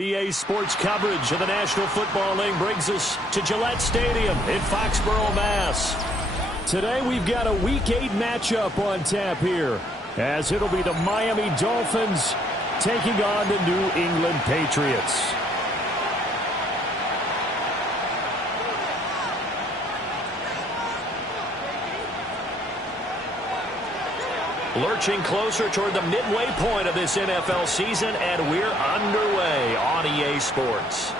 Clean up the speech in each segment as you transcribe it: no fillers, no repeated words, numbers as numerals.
EA Sports coverage of the National Football League brings us to Gillette Stadium in Foxborough, Mass. Today we've got a Week 8 matchup on tap here, as it'll be the Miami Dolphins taking on the New England Patriots. Lurching closer toward the midway point of this NFL season, and we're underway on EA Sports.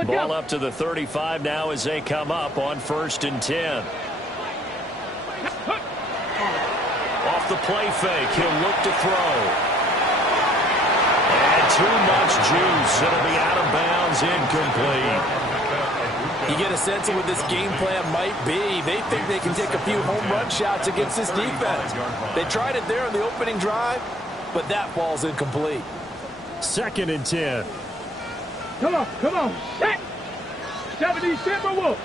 Ball up to the 35 now as they come up on 1st and 10. Off the play fake, he'll look to throw. And too much juice. It'll be out of bounds, incomplete. You get a sense of what this game plan might be. They think they can take a few home run shots against this defense. They tried it there on the opening drive, but that ball's incomplete. 2nd and 10. Come on, set! 70 Timberwolves!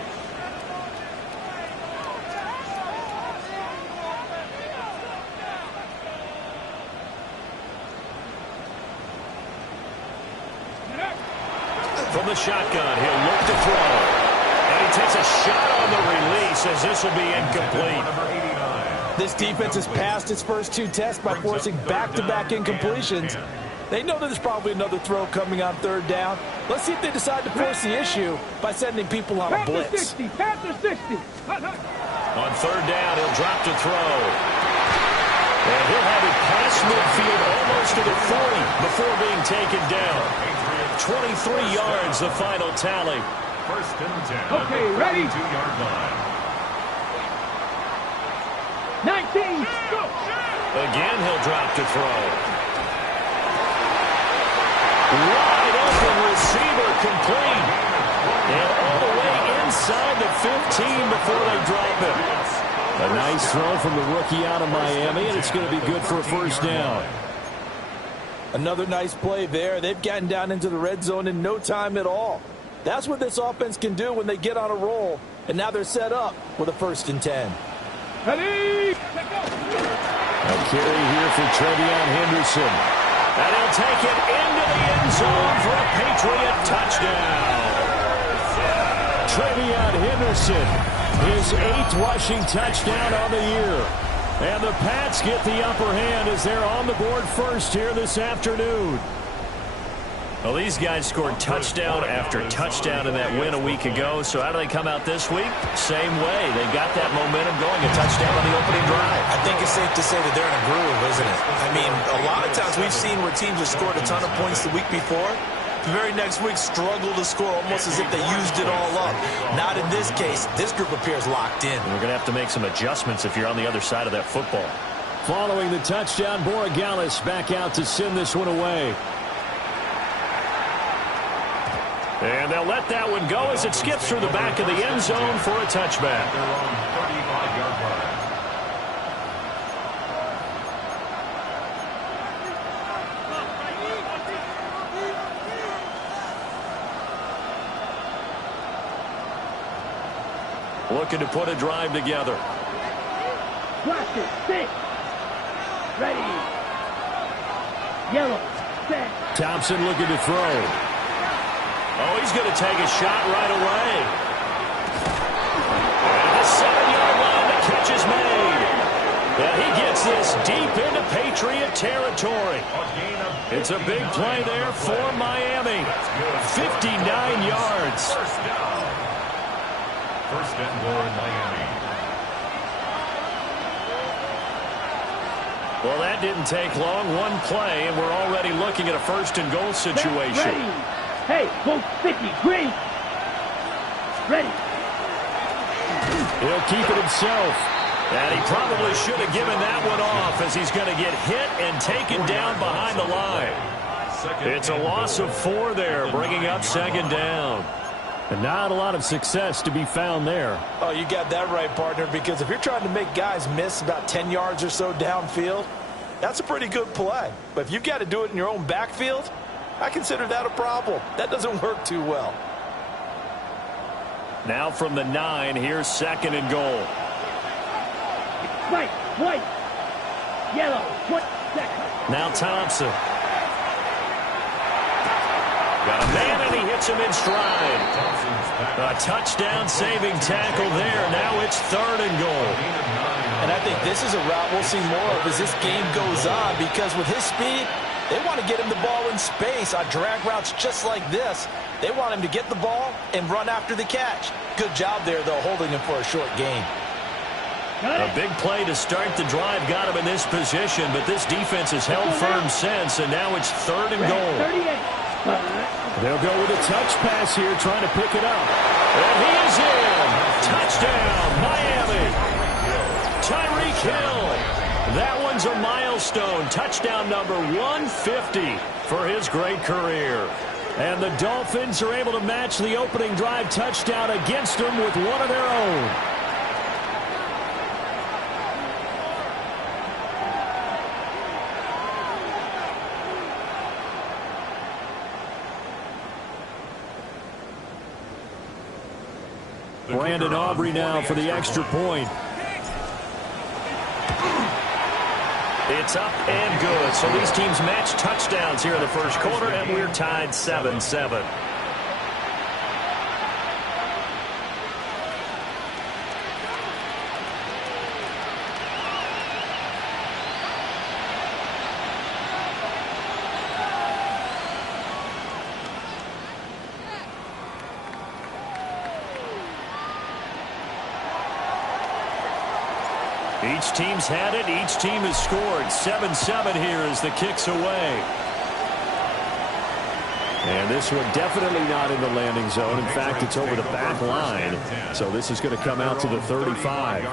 From the shotgun, he'll look to throw. And he takes a shot on the release as this will be incomplete. This defense has passed its first 2 tests by forcing back-to-back incompletions. They know that there's probably another throw coming on 3rd down. Let's see if they decide to force the issue by sending people on a blitz. Panther 60. On 3rd down, he'll drop to throw. And he'll have it past midfield almost to the 40 before being taken down. 23 yards, the final tally. 1st and 10. Okay, ready? 2-yard line. 19, go! Again, he'll drop to throw. Wide open receiver, complete. And all the way inside the 15 before they drop it. A nice throw from the rookie out of Miami, and it's going to be good for a 1st down. Another nice play there. They've gotten down into the red zone in no time at all. That's what this offense can do when they get on a roll. And now they're set up with a 1st and 10. Ready? A carry here for Trevion Henderson. And he'll take it into the end zone for a Patriot touchdown. Trevion Henderson, his 8th rushing touchdown on the year. And the Pats get the upper hand as they're on the board first here this afternoon. Well, these guys scored touchdown after touchdown in that win a week ago. So how do they come out this week? Same way. They've got that momentum going, a touchdown on the opening drive. I think it's safe to say that they're in a groove, isn't it? I mean, a lot of times we've seen where teams have scored a ton of points the week before. The very next week struggle to score almost as if they used it all up. Not in this case. This group appears locked in. And we're going to have to make some adjustments if you're on the other side of that football. Following the touchdown, Borregales back out to send this one away. And they'll let that one go as it skips through the back of the end zone for a touchback. They're on 35-yard line. Looking to put a drive together. Watch it, 6. Ready. Yellow, set. Thompson looking to throw. Oh, he's going to take a shot right away. And the 7-yard line, the catch is made. And he gets this deep into Patriot territory. It's a big play there for Miami. 59 yards. 1st down. 1st and goal in Miami. Well, that didn't take long. One play, and we're already looking at a 1st and goal situation. Ready. Hey, go sticky, green. Ready. He'll keep it himself. And he probably should have given that one off as he's going to get hit and taken down behind the line. It's a loss of 4 there, bringing up 2nd down. And not a lot of success to be found there. Oh, you got that right, partner, because if you're trying to make guys miss about 10 yards or so downfield, that's a pretty good play. But if you've got to do it in your own backfield, I consider that a problem. That doesn't work too well. Now from the 9, here's 2nd and goal. White, yellow, 20 seconds. Now Thompson. Got a man, and he hits him in stride. A touchdown-saving tackle there. Now it's 3rd and goal. And I think this is a route we'll see more of as this game goes on, because with his speed, they want to get him the ball in space on drag routes just like this. They want him to get the ball and run after the catch. Good job there, though, holding him for a short gain. A big play to start the drive got him in this position, but this defense has held firm since, and now it's 3rd and goal. 38. They'll go with a touch pass here, trying to pick it up. And he is in. Touchdown, Miami. Tyreek Hill. That one's a milestone. Touchdown number 150 for his great career. And the Dolphins are able to match the opening drive touchdown against them with one of their own. Brandon Aubrey now for the extra point. It's up and good. So these teams match touchdowns here in the first quarter, and we're tied 7-7. Each team's had it. Each team has scored. 7-7 here as the kick's away. And this one definitely not in the landing zone. In fact, it's over the back line. So this is going to come out to the 35.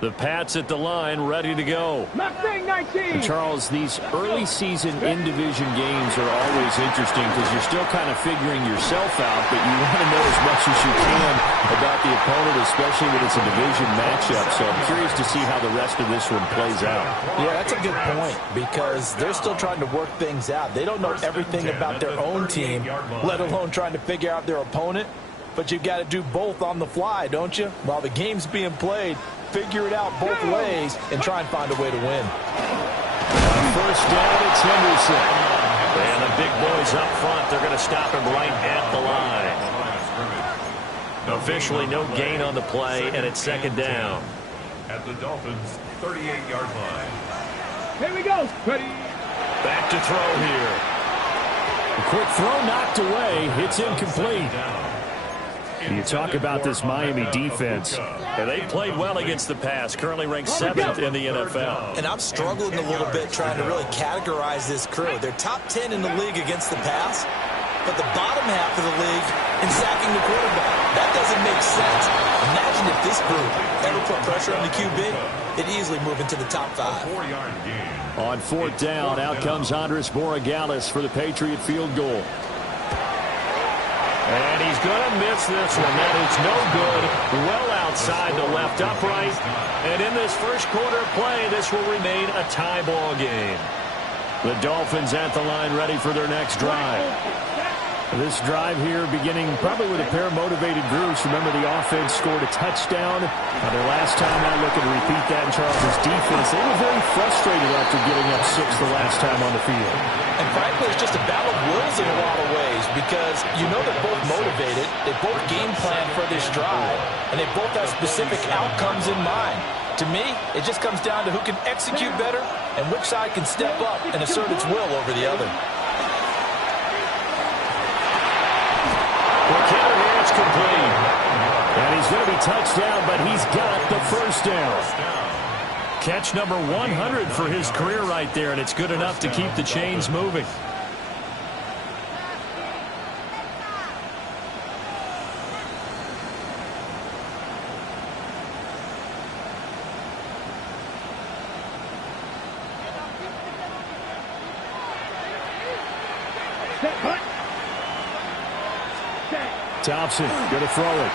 The Pats at the line, ready to go. Mustang 19. And Charles, these early season in-division games are always interesting because you're still kind of figuring yourself out, but you want to know as much as you can about the opponent, especially when it's a division matchup. So I'm curious to see how the rest of this one plays out. Yeah, that's a good point, because they're still trying to work things out. They don't know everything about their own team, let alone trying to figure out their opponent. But you've got to do both on the fly, don't you? While the game's being played, figure it out both ways and try and find a way to win. First down, it's Henderson. And the big boys up front, they're going to stop him right at the line. Officially no gain on the play, and it's 2nd down. At the Dolphins' 38-yard line. Here we go. Ready. Back to throw here. A quick throw knocked away. It's incomplete. You talk about this Miami defense. And they played well against the pass. Currently ranked 7th in the NFL. And I'm struggling a little bit trying to really categorize this crew. They're top 10 in the league against the pass, but the bottom half of the league in sacking the quarterback. That doesn't make sense. Imagine if this group ever put pressure on the QB, it'd easily move into the top 5. On 4th down, out comes Andres Borregales for the Patriot field goal. And he's going to miss this one. That is no good. Well outside the left upright. And in this first quarter of play, this will remain a tie ball game. The Dolphins at the line, ready for their next drive. This drive here beginning probably with a pair of motivated groups. Remember, the offense scored a touchdown. Their last time out, looking to repeat that in Charles' defense. They were very frustrated after giving up 6 the last time on the field. And frankly, it's just a battle of wills in a lot of ways, because you know they're both motivated. They both game plan for this drive, and they both have specific outcomes in mind. To me, it just comes down to who can execute better and which side can step up and assert its will over the other. The kicker here, it's complete. And he's going to be touched down, but he's got the first down. Catch number 100 for his career right there, and it's good enough to keep the chains moving. Thompson going to throw it.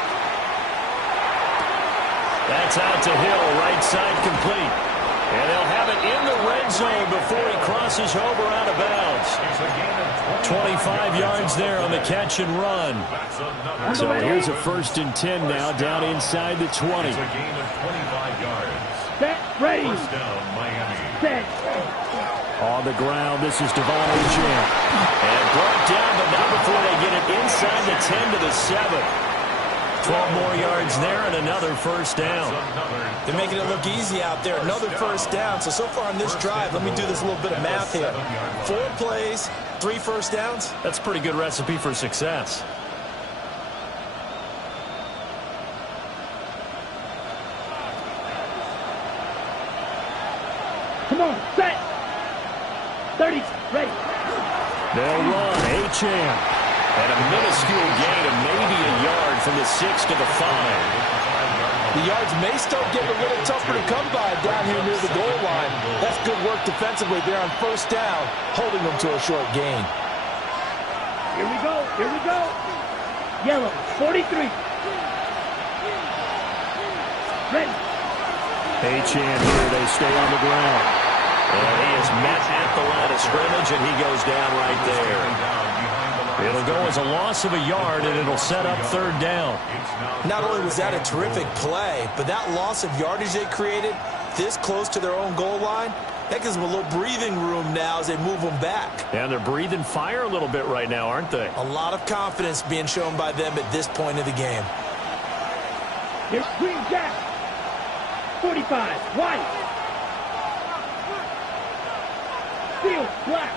That's out to Hill, right side complete. And they'll have it in the red zone before he crosses over out of bounds. 25 yards there on the catch and run. So here's a 1st and 10 now, down inside the 20. It's a gain of 25 yards. Set, ready. First down, Miami. Set. On the ground, this is Devon Achane. And brought down, but not before they get it inside the 10 to the 7. 12 more yards there and another 1st down. They're making it look easy out there. Another 1st down. So far on this drive, let me do this little bit of math here. 4 plays, 3 1st downs. That's a pretty good recipe for success. Come on, set. 30, ready. They'll run, Achane. And a minuscule gain of maybe a yard from the 6 to the 5. The yards may start getting a little tougher to come by down here near the goal line. That's good work defensively there on 1st down, holding them to a short gain. Here we go, here we go. Yellow, 43. Ready. Achane here, they stay on the ground. And he is met at the line of scrimmage, and he goes down right there. It'll go as a loss of a yard, and it'll set up 3rd down. Not only was that a terrific play, but that loss of yardage they created this close to their own goal line, that gives them a little breathing room now as they move them back. And they're breathing fire a little bit right now, aren't they? A lot of confidence being shown by them at this point of the game. Here's Green Jack. 45, white. Field, black.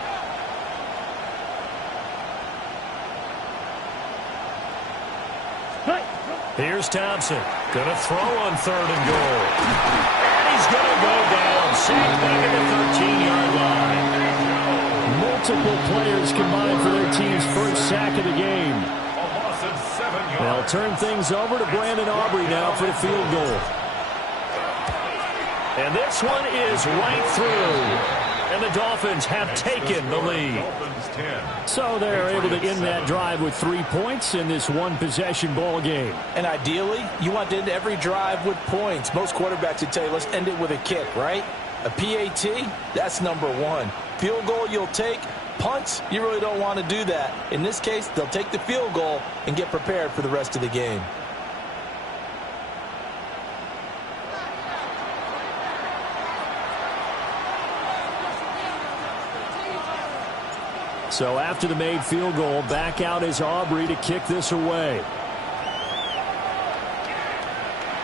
Here's Thompson. Going to throw on 3rd and goal. And he's going to go down. Sacked back at the 13-yard line. Multiple players combined for their team's 1st sack of the game. A loss of 7 yards. They'll turn things over to Brandon Aubrey now for the field goal. And this one is right through. And the Dolphins have taken the lead. So they're able to end that drive with 3 points in this one-possession ball game. And ideally, you want to end every drive with points. Most quarterbacks would tell you, let's end it with a kick, right? A PAT, that's number 1. Field goal you'll take. Punts, you really don't want to do that. In this case, they'll take the field goal and get prepared for the rest of the game. So after the made field goal, back out is Aubrey to kick this away.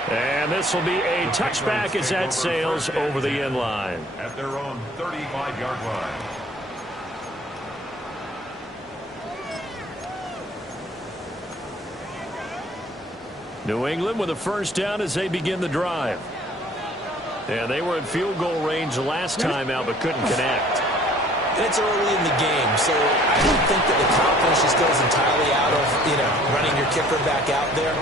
And this will be a touchback as that sails over the end line. At their own 35-yard line. New England with a 1st down as they begin the drive. And they were in field goal range last time out but couldn't connect. And it's early in the game, so I don't think that the confidence just goes entirely out of, running your kicker back out there.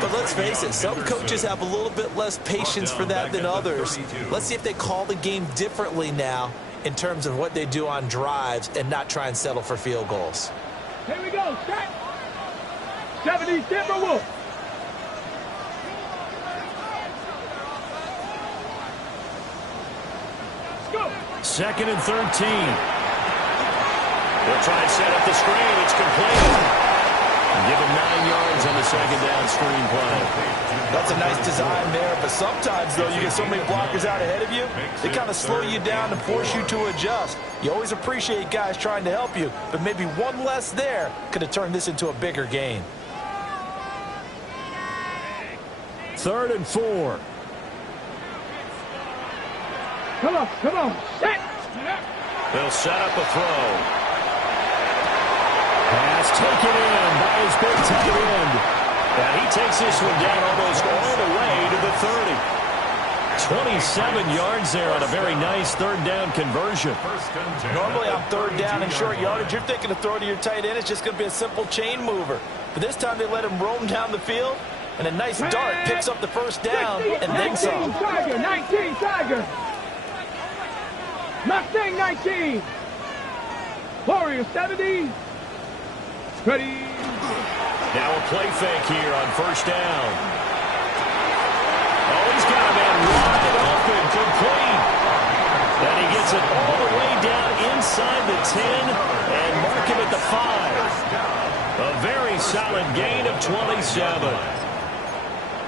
But let's face it, some coaches have a little bit less patience for that than others. Let's see if they call the game differently now in terms of what they do on drives and not try and settle for field goals. Here we go, set. 70 Timberwolves. Let's go. 2nd and 13. They'll try and set up the screen. It's complete. Give him 9 yards on the 2nd down screen play. That's a nice design there, but sometimes, though, you get so many blockers out ahead of you, they kind of slow you down and force you to adjust. You always appreciate guys trying to help you, but maybe one less there could have turned this into a bigger gain. 3rd and 4. Come on, set. They'll set up a throw. Pass taken in by his big tight end. And he takes this one down almost all the way to the 30. 27 yards there on a very nice third down conversion. Normally on third down and short yardage, you're thinking to throw to your tight end. It's just going to be a simple chain mover. But this time they let him roam down the field, and a nice dart picks up the first down and then some. Tiger, 19, Tiger. Mustang 19. Warrior 70. Ready. Now a play fake here on first down. Oh, he's got a man wide open, complete. And he gets it all the way down inside the 10 and mark him at the 5. A very solid gain of 27.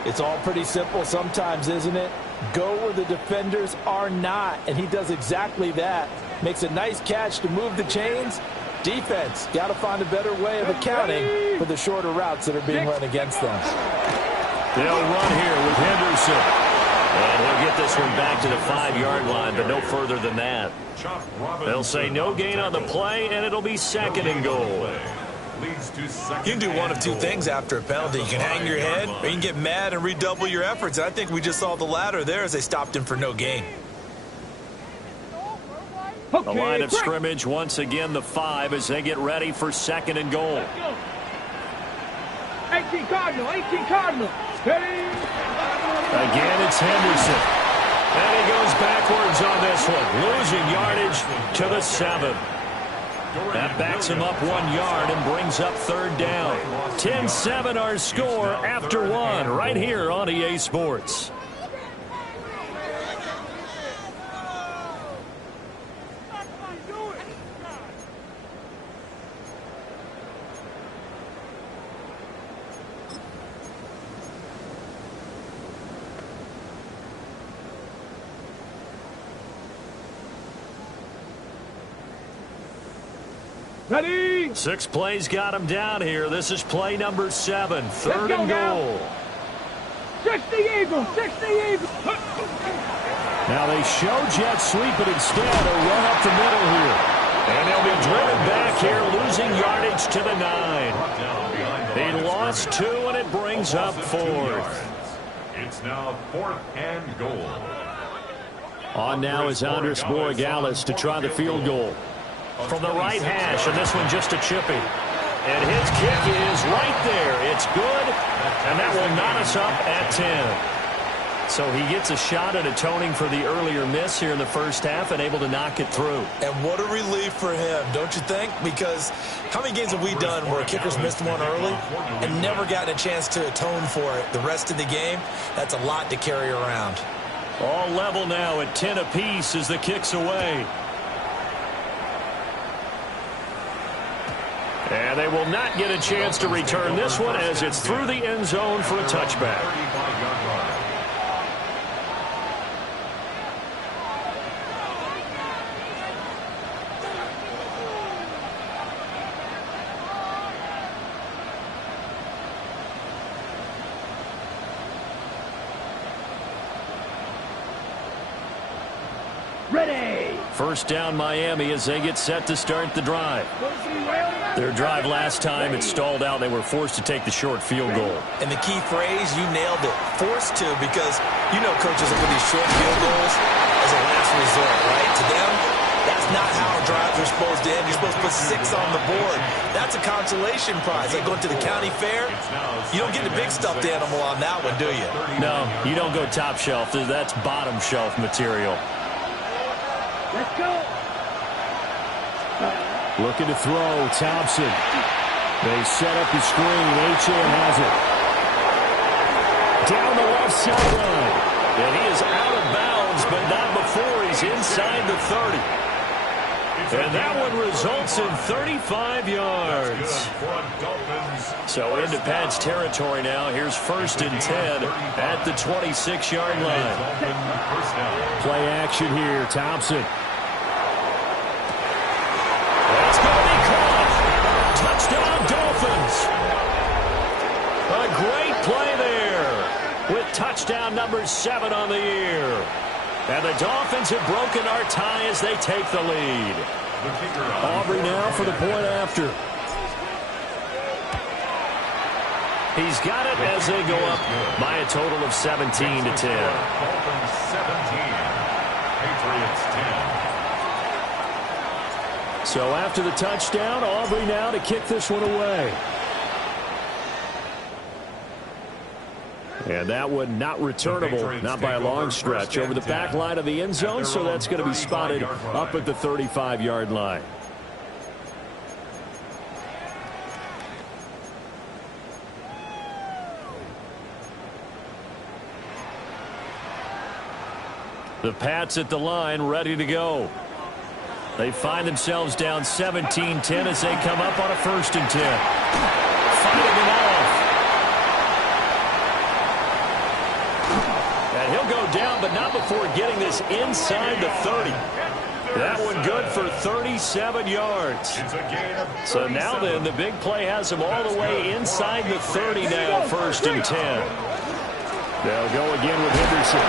It's all pretty simple sometimes, isn't it? Go where the defenders are not, and he does exactly that. Makes a nice catch to move the chains. Defense got to find a better way of accounting for the shorter routes that are being run against them. They'll run here with Henderson. And he'll get this one back to the 5-yard line, but no further than that. They'll say no gain on the play, and it'll be second and goal. You can do one of two things after a penalty. You can hang your head, or you can get mad and redouble your efforts. I think we just saw the latter there as they stopped him for no gain. The line of scrimmage, once again, the 5 as they get ready for second and goal. 18 Cardinal, 18 Cardinal. Ready. Again, it's Henderson. And he goes backwards on this one, losing yardage to the 7. That backs him up 1 yard and brings up third down. 10-7 our score after 1 right here on EA Sports. Ready. 6 plays got him down here. This is play number 7, third and goal. 60 Eagles, 60 Eagles. Now they show jet sweep, but instead a run up the middle here. And they'll be driven back here, losing yardage to the 9. He lost 2, and it brings up 4th. It's now 4th and goal. On now is Andres Borregales to try the field goal. From the right hash, and this one just a chippy. And his kick is right there. It's good, and that will knot us up at 10. So he gets a shot at atoning for the earlier miss here in the first half and able to knock it through. And what a relief for him, don't you think? Because how many games have we done where kickers missed one early and never gotten a chance to atone for it the rest of the game? That's a lot to carry around. All level now at 10 apiece as the kick's away. And they will not get a chance to return this one as it's through the end zone for a touchback. Ready. First down Miami as they get set to start the drive. Their drive last time, it stalled out. They were forced to take the short field goal. And the key phrase, you nailed it, forced to, because you know coaches look at these short field goals as a last resort, right? To them, that's not how drives are supposed to end. You're supposed to put 6 on the board. That's a consolation prize. Like going to the county fair, you don't get the big stuffed animal on that one, do you? No, you don't go top shelf. That's bottom shelf material. Let's go. Looking to throw, Thompson. They set up the screen. H.A. has it. Down the left sideline. And he is out of bounds, but not before he's inside the 30. And that one results in 35 yards. So into Pat's territory now. Here's 1st and 10 at the 26-yard line. Play action here, Thompson. That's going to be caught. Touchdown, Dolphins. A great play there with touchdown number 7 on the year. And the Dolphins have broken our tie as they take the lead. Aubrey now for the point after. He's got it as they go up by a total of 17-10. Dolphins 17, Patriots 10. So after the touchdown, Aubrey now to kick this one away. And that one not returnable, not by a long stretch, over the back line of the end zone, so that's going to be spotted up at the 35-yard line. The Pats at the line, ready to go. They find themselves down 17-10 as they come up on a 1st and 10. Fighting it off. And he'll go down, but not before getting this inside the 30. That one good for 37 yards. So now then, the big play has him all the way inside the 30 now, 1st and 10. They'll go again with Henderson.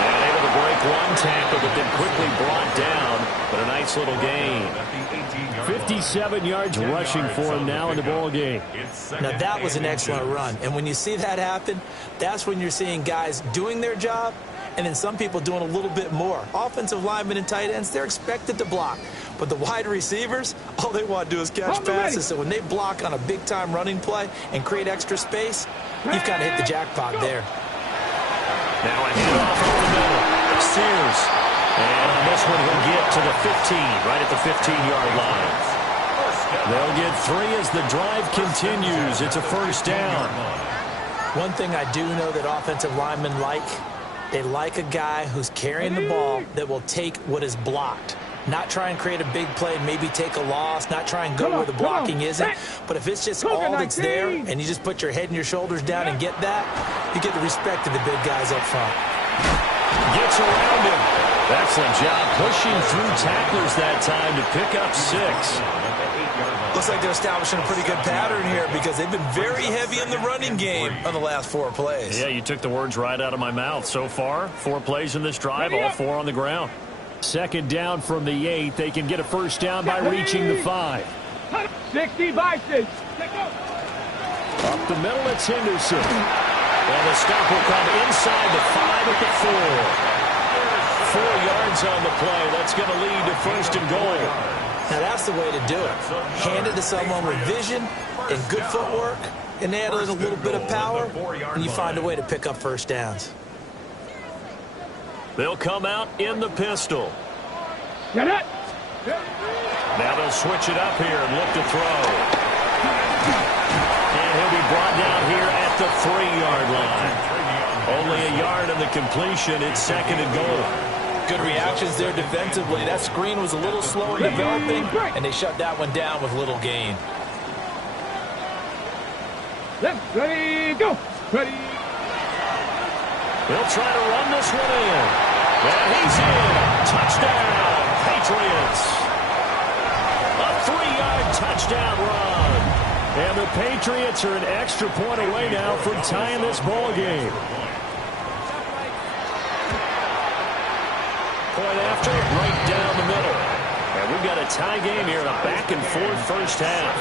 And able to break one tackle, but then quickly brought down. But a nice little gain. 57 yards rushing for him now in the ball game. Now that was an excellent run. And when you see that happen, that's when you're seeing guys doing their job and then some people doing a little bit more. Offensive linemen and tight ends, they're expected to block. But the wide receivers, all they want to do is catch passes. So when they block on a big-time running play and create extra space, you've got to hit the jackpot there. Now a handoff over the middle. Sears. And on this one, he'll get to the 15, right at the 15-yard line. They'll get 3 as the drive continues. It's a 1st down. One thing I do know that offensive linemen like, they like a guy who's carrying the ball that will take what is blocked. Not try and create a big play, maybe take a loss, not try and go where the blocking isn't. But if it's just all that's there and you just put your head and your shoulders down and get that, you get the respect of the big guys up front. Gets around him. Excellent job pushing through tacklers that time to pick up 6. Looks like they're establishing a pretty good pattern here because they've been very heavy in the running game on the last 4 plays. Yeah, you took the words right out of my mouth. So far, 4 plays in this drive, all 4 on the ground. 2nd down from the 8. They can get a 1st down by reaching the 5. 60 Bison. Up the middle, it's Henderson. And the stop will come inside the 5 at the 4. 4 yards on the play. That's going to lead to 1st and goal. Now that's the way to do it. Hand it to someone with vision and good footwork, and add in a little bit of power, and you find a way to pick up 1st downs. They'll come out in the pistol. Get it. Now they'll switch it up here and look to throw. And he'll be brought down here at the 3-yard line. Only a yard on the completion. It's 2nd and goal. Good reactions there defensively. That screen was a little slow in developing, and they shut that one down with little gain. Ready, go. Ready. They'll try to run this one in. And he's in. Touchdown, Patriots. A 3-yard touchdown run. And the Patriots are an extra point away now from tying this ball game. Point after, right down the middle. And we've got a tie game here in a back-and-forth 1st half.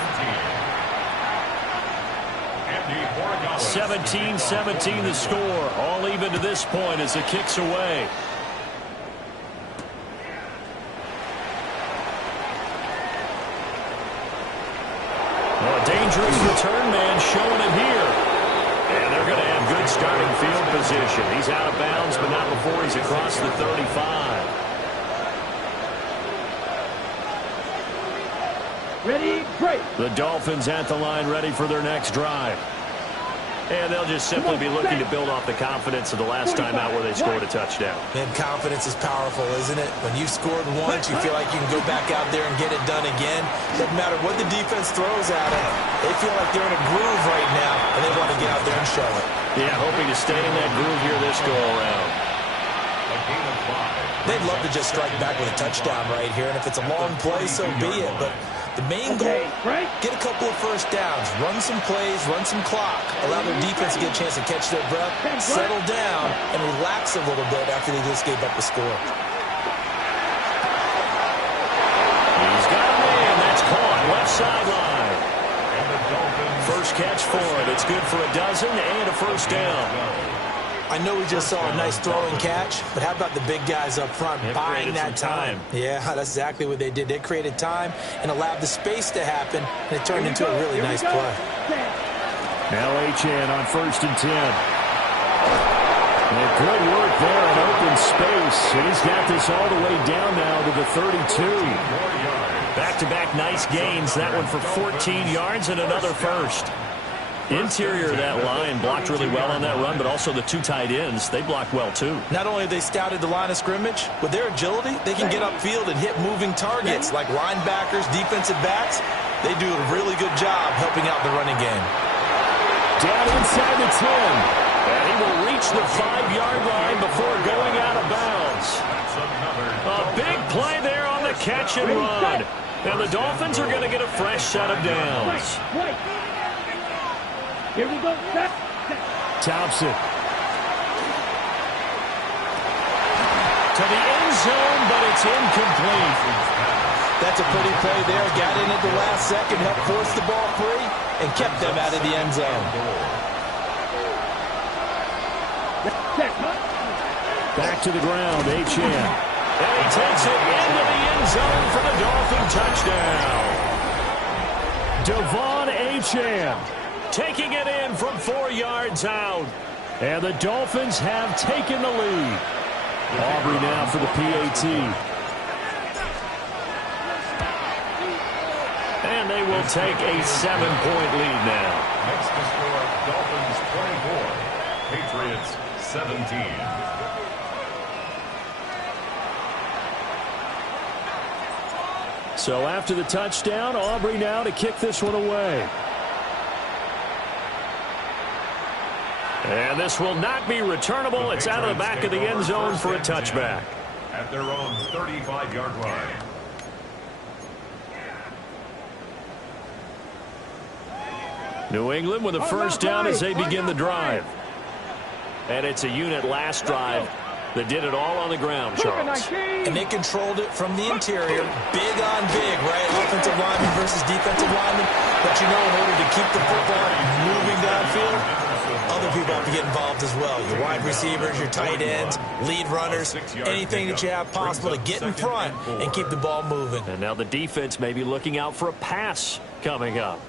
17-17 the score. All even to this point as the kick's away. Well, a dangerous return man showing it here. And they're going to have good starting field position. He's out of bounds, but not before he's across the 35. Ready, break. The Dolphins at the line ready for their next drive. And they'll just simply be looking to build off the confidence of the last time out where they scored a touchdown. Man, confidence is powerful, isn't it? When you've scored once, you feel like you can go back out there and get it done again. Doesn't matter what the defense throws at them. They feel like they're in a groove right now, and they want to get out there and show it. Yeah, hoping to stay in that groove here this go-around. They'd love to just strike back with a touchdown right here, and if it's a long play, so be it. But the main goal, get a couple of 1st downs, run some plays, run some clock, allow their defense to get a chance to catch their breath, settle down, and relax a little bit after they just gave up the score. He's got a man. That's caught left sideline. First catch for him. It's good for a dozen and a first down. I know we just saw a nice throw and catch, but how about the big guys up front buying that time? Yeah, that's exactly what they did. They created time and allowed the space to happen, and it turned into a really nice play. Now Achane on 1st and 10. And good work there in open space. And he's got this all the way down now to the 32. Back-to-back nice gains. That one for 14 yards and another first. Interior of that line blocked really well on that run, but also the two tight ends, they blocked well too. Not only have they scouted the line of scrimmage, with their agility, they can get upfield and hit moving targets like linebackers, defensive backs. They do a really good job helping out the running game. Down inside the 10. And he will reach the 5-yard line before going out of bounds. A big play there on the catch and run. And the Dolphins are going to get a fresh set of downs. Here we go. Thompson. To the end zone, but it's incomplete. That's a pretty play there. Got in at the last second, helped force the ball free, and kept them out of the end zone. Back to the ground, Achane. And he takes it into the end zone for the Dolphin touchdown. Devon Achane taking it in from 4 yards out. And the Dolphins have taken the lead. Aubrey now for the PAT. And they will take a 7-point lead now. Next to score, Dolphins 24, Patriots 17. So after the touchdown, Aubrey now to kick this one away. And this will not be returnable. It's out of the back of the end zone for a touchback. At their own 35-yard line. New England with a first down as they begin the drive. And it's a unit last drive that did it all on the ground, Charles. And they controlled it from the interior. Big on big, right? Offensive lineman versus defensive lineman. But you know, in order to keep the football moving downfield, other people have to get involved as well. Your wide receivers, your tight ends, lead runners, anything that you have possible to get in front and keep the ball moving. And now the defense may be looking out for a pass coming up.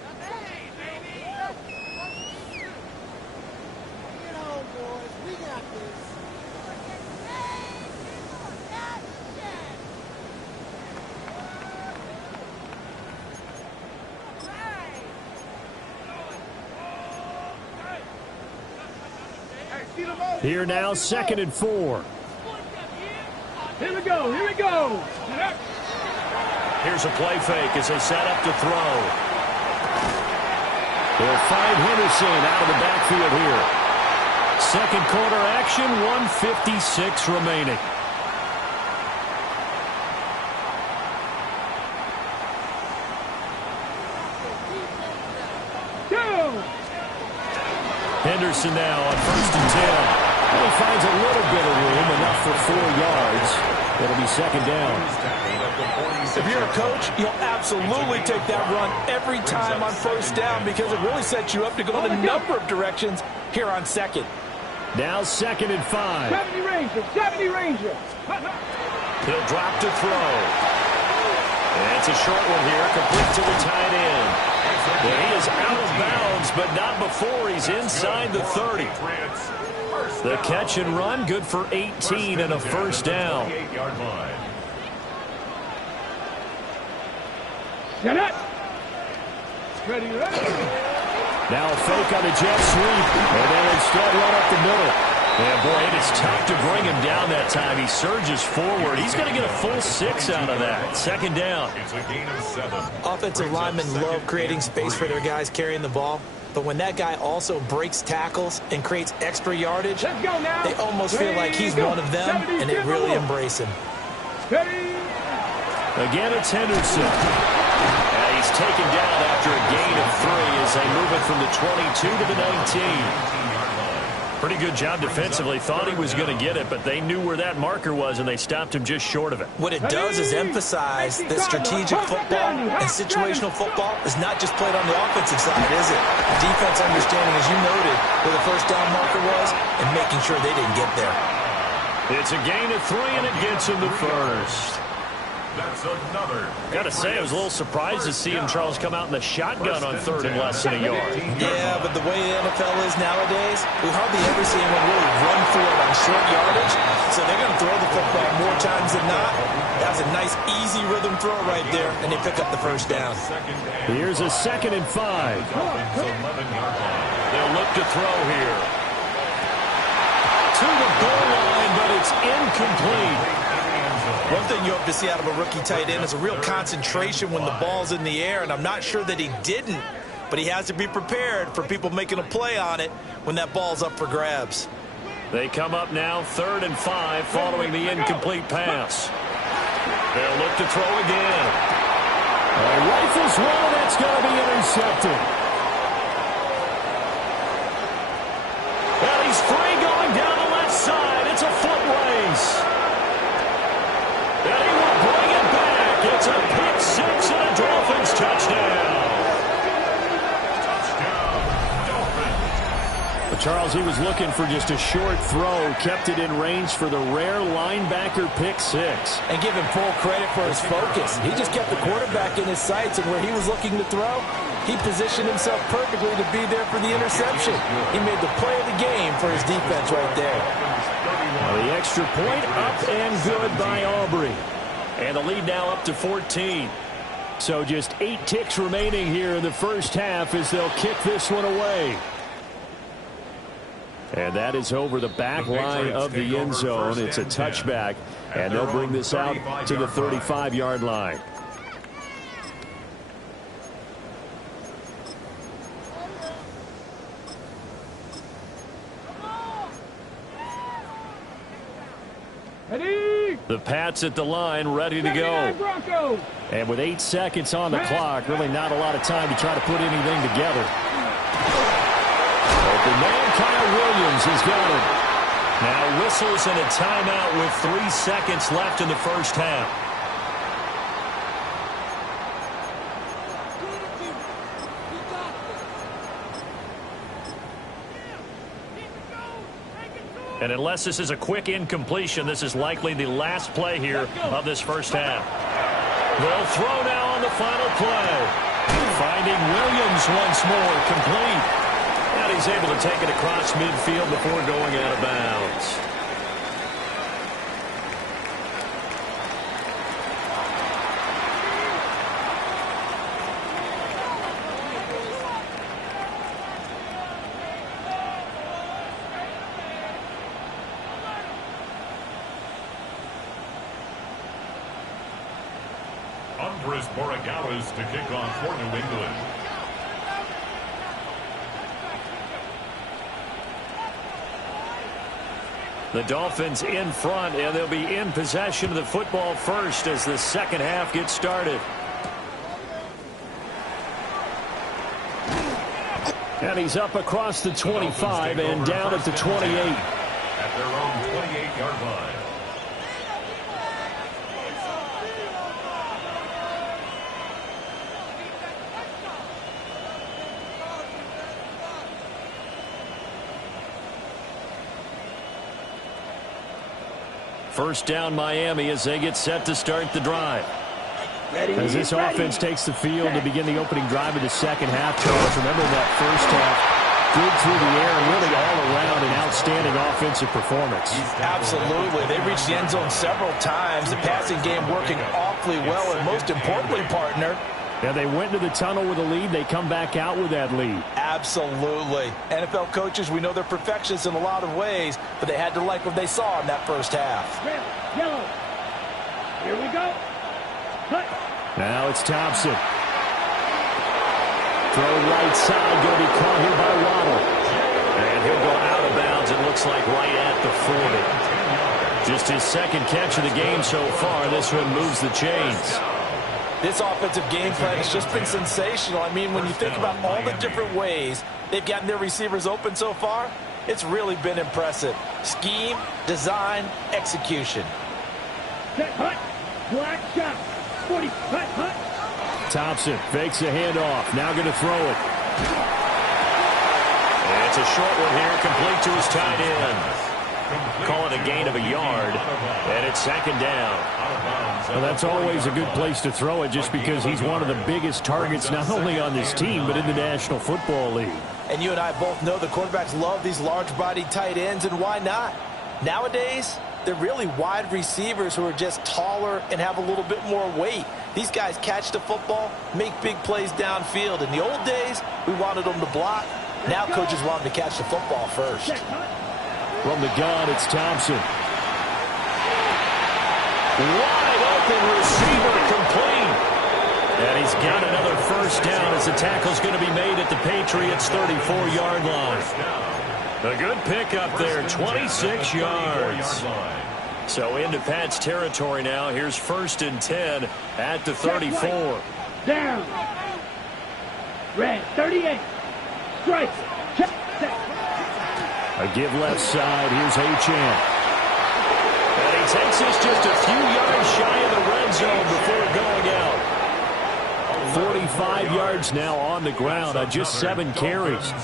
Here now, 2nd and 4. Here we go. Here we go. Here's a play fake as they set up to throw. They'll find Henderson out of the backfield here. Second quarter action, 1:56 remaining. Henderson now on 1st and 10. And he finds a little bit of room, enough for 4 yards. It'll be 2nd down. If you're a coach, you'll absolutely take that run every time on 1st down because it really sets you up to go in a number of directions here on 2nd. Now 2nd and 5. 70 Ranger. 70 Ranger. He'll drop to throw. And it's a short one here, complete to the tight end. And he is out of bounds, but not before he's inside the 30. The catch and run, good for 18 and a first down. Get it. Ready. Now a fake on the jet sweep, and then instead run up the middle. And boy, it is tough to bring him down that time. He surges forward. He's going to get a full 6 out of that. 2nd down. It's a gain of 7. Offensive linemen love creating space for their guys carrying the ball. But when that guy also breaks tackles and creates extra yardage, they almost feel like he's one of them, and they really embrace him. Again, it's Henderson. And he's taken down after a gain of 3 as they move it from the 22 to the 19. Pretty good job defensively. Thought he was going to get it, but they knew where that marker was, and they stopped him just short of it. What it does is emphasize that strategic football and situational football is not just played on the offensive side, is it? Defense understanding, as you noted, where the first down marker was and making sure they didn't get there. It's a gain of 3, and it gets him the first. That's another. Got to say, I was a little surprised to see him, Charles, come out in the shotgun on 3rd and less than a yard. Yeah, but the way the NFL is nowadays, we hardly ever see anyone really run through it on short yardage. So they're going to throw the football more times than not. That's a nice, easy rhythm throw right there, and they pick up the first down. Here's a 2nd and 5. They'll look to throw here. To the goal line, but it's incomplete. One thing you hope to see out of a rookie tight end is a real concentration when the ball's in the air, and I'm not sure that he didn't, but he has to be prepared for people making a play on it when that ball's up for grabs. They come up now 3rd and 5 following the incomplete pass. They'll look to throw again. Rifles one, that's going to be intercepted. Well, he's free going down the left side. It's a foot race. And he will bring it back. It's a pick 6 and a Dolphins touchdown. But Charles, he was looking for just a short throw, kept it in range for the rare linebacker pick 6. And give him full credit for his focus. He just kept the quarterback in his sights, and where he was looking to throw, he positioned himself perfectly to be there for the interception. He made the play of the game for his defense right there. Well, the extra point up and good by Aubrey. And the lead now up to 14. So just 8 ticks remaining here in the first half as they'll kick this one away. And that is over the back line of the end zone. It's a touchback, and they'll bring this out to the 35-yard line. The Pats at the line, ready to go. And with 8 seconds on the clock, really not a lot of time to try to put anything together. Open man, Kyle Williams has got it. Now whistles and a timeout with 3 seconds left in the first half. And unless this is a quick incompletion, this is likely the last play here of this first half. They'll throw now on the final play. Finding Williams once more, complete. And he's able to take it across midfield before going out of bounds. To kick off for New England. The Dolphins in front, and they'll be in possession of the football first as the second half gets started. And he's up across the 25 and down at the 28. At their own 28-yard line. First down Miami as they get set to start the drive. As this offense takes the field to begin the opening drive of the second half, Charles, remember that first half, good through the air and really all around an outstanding offensive performance. Absolutely. They reached the end zone several times. The passing game working awfully well, and most importantly, partner, yeah, they went to the tunnel with a lead. They come back out with that lead. Absolutely. NFL coaches, we know they're perfectionists in a lot of ways, but they had to like what they saw in that first half. Red, yellow. Here we go. Cut. Now it's Thompson. Throw right side, going to be caught here by Waddle. And he'll go out of bounds, it looks like right at the 40. Just his second catch of the game so far. This one moves the chains. This offensive game plan has just been sensational. I mean, when you think about all the different ways they've gotten their receivers open so far, It's really been impressive. Scheme, design, execution. Set, hut, black shot, 40, hut, hut. Thompson fakes a handoff. Now going to throw it. And it's a short one here, complete to his tight end. Call it a gain of a yard, and it's second down. Well, that's always a good place to throw it just because he's one of the biggest targets not only on this team but in the National Football League. And you and I both know the quarterbacks love these large-bodied tight ends, and why not? Nowadays, they're really wide receivers who are just taller and have a little bit more weight. These guys catch the football, make big plays downfield. In the old days, we wanted them to block. Now coaches want them to catch the football first. From the gun, it's Thompson. Wide open receiver, complete. And he's got another first down as the tackle's going to be made at the Patriots' 34-yard line. A good pickup there, 26 yards. So into Pat's territory now. Here's 1st and 10 at the 34. Down. Red, 38. Strike. Check. A give left side. Here's Achane. And he takes this just a few yards shy of the red zone before going out. 45 yards now on the ground on just 7 carries.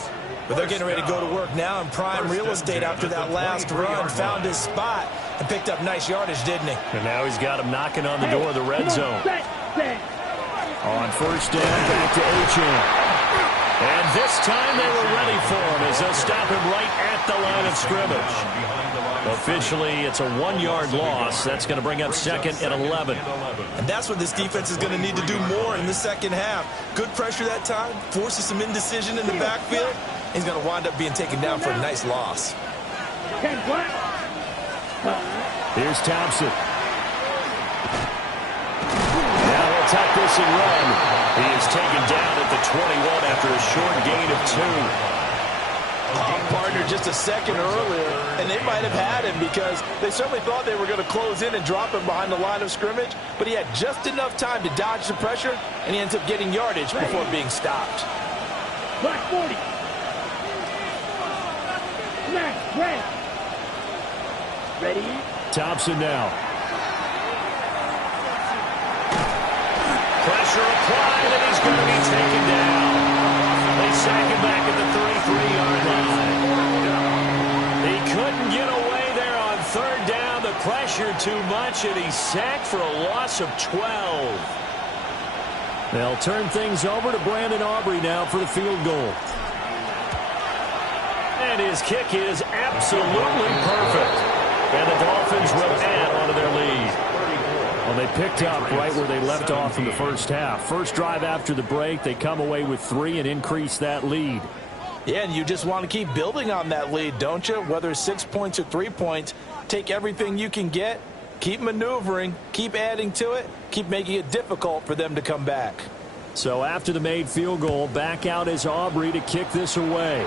But they're getting ready to go to work now in prime real estate after that last run. Found his spot and picked up nice yardage, didn't he? And now he's got him knocking on the door of the red zone. On 1st down, back to Achane. And this time they were ready for him as they'll stop him right at the line of scrimmage. Officially, it's a 1-yard loss. That's going to bring up 2nd and 11. And that's what this defense is going to need to do more in the second half. Good pressure that time, forces some indecision in the backfield. He's going to wind up being taken down for a nice loss. Here's Thompson. Now he'll tuck this and run. He is taken down at the 21 after a short gain of 2. Partner just a second earlier, and they might have had him because they certainly thought they were going to close in and drop him behind the line of scrimmage, but he had just enough time to dodge the pressure, and he ends up getting yardage before being stopped. Black 40. Black, red. Ready? Thompson now. Pressure applied, and he's going to be taken down. They sack him back at the 33-yard line. He couldn't get away there on 3rd down. The pressure too much, and he's sacked for a loss of 12. They'll turn things over to Brandon Aubrey now for the field goal. And his kick is absolutely perfect. And the Dolphins will add onto their lead. Well, they picked up right where they left off in the first half. First drive after the break, they come away with 3 and increase that lead. Yeah, and you just want to keep building on that lead, don't you? Whether it's 6 points or 3 points, take everything you can get, keep maneuvering, keep adding to it, keep making it difficult for them to come back. So after the made field goal, back out is Aubrey to kick this away.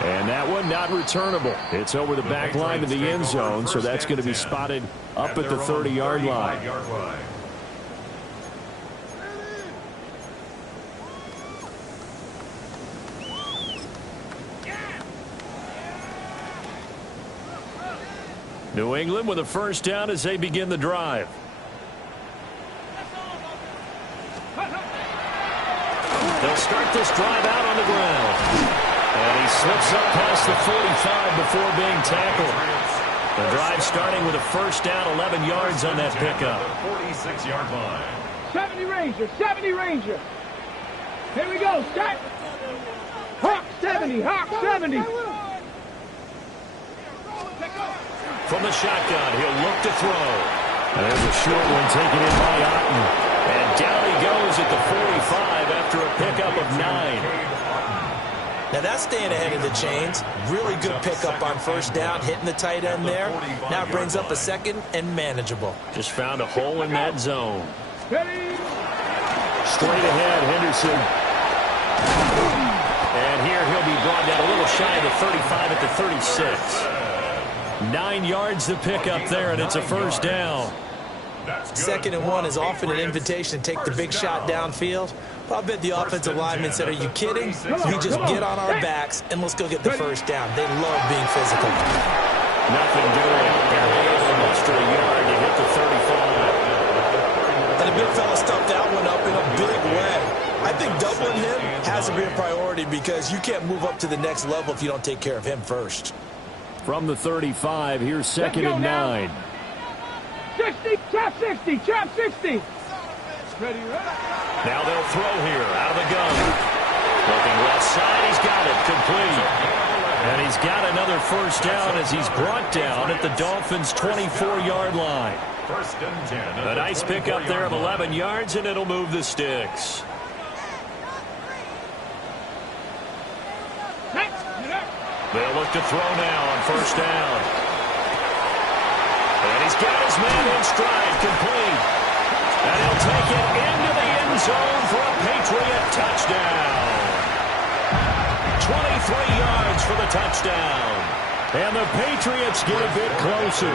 And that one not returnable. It's over the back line of the end zone, so that's going to be spotted up at the 30-yard line. New England with a first down as they begin the drive. They'll start this drive out on the ground. And he slips up past the 45 before being tackled. The drive starting with a first down, 11 yards on that pickup. 46-yard line. 70 Ranger, 70 Ranger. Here we go, start. Hawk 70, Hawk 70. From the shotgun, he'll look to throw. And there's a short one taken in by Otten. And down he goes at the 45 after a pickup of 9. Now that's staying ahead of the chains. Really good pickup on first down, hitting the tight end there. Now it brings up a 2nd and manageable. Just found a hole in that zone. Ready? Straight ahead, Henderson. And here he'll be brought down a little shy of the 35 at the 36. 9 yards to pick up there, and it's a first down. 2nd and 1 is often an invitation to take the big shot downfield. I bet the offensive linemen said, are you kidding? We just get on our backs and let's go get the first down. They love being physical. Nothing doing. They're muster a yard to hit the 35. And the big fella stuffed that one up in a big way. I think doubling him has to be a priority because you can't move up to the next level if you don't take care of him first. From the 35, here's second and 9. 60, trap 60, trap 60. Ready, Now they'll throw here out of the gun. Looking left side, he's got it, complete. And he's got another first down as he's brought down at the Dolphins' 24-yard line. A nice pickup there of 11 yards, and it'll move the sticks. They'll look to throw now on first down. And he's got his man in stride, complete. And he'll take it into the end zone for a Patriot touchdown. 23 yards for the touchdown. And the Patriots get a bit closer.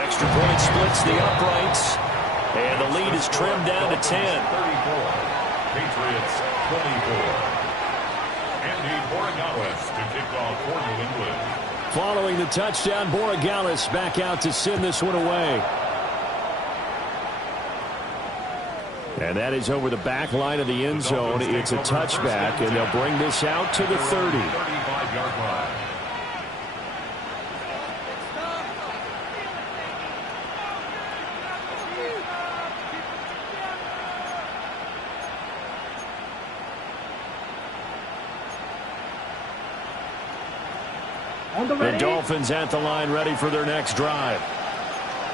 Extra point splits the uprights. And the lead is trimmed down to 10. Patriots 24. Andy Borregales to kick off for New England. Following the touchdown, Borregales back out to send this one away. And that is over the back line of the end zone. It's a touchback, and they'll bring this out to the 30. 35-yard line. The Dolphins at the line ready for their next drive.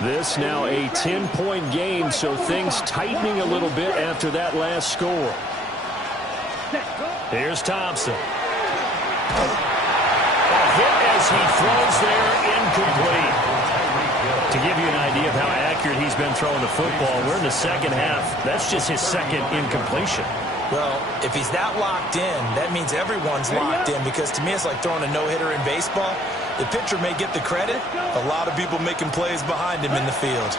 This now a 10-point game, so things tightening a little bit after that last score. Here's Thompson. A hit as he throws there, incomplete. To give you an idea of how accurate he's been throwing the football, we're in the second half. That's just his second incompletion. Well, if he's that locked in, that means everyone's locked in because to me it's like throwing a no-hitter in baseball. The pitcher may get the credit. A lot of people making plays behind him in the field.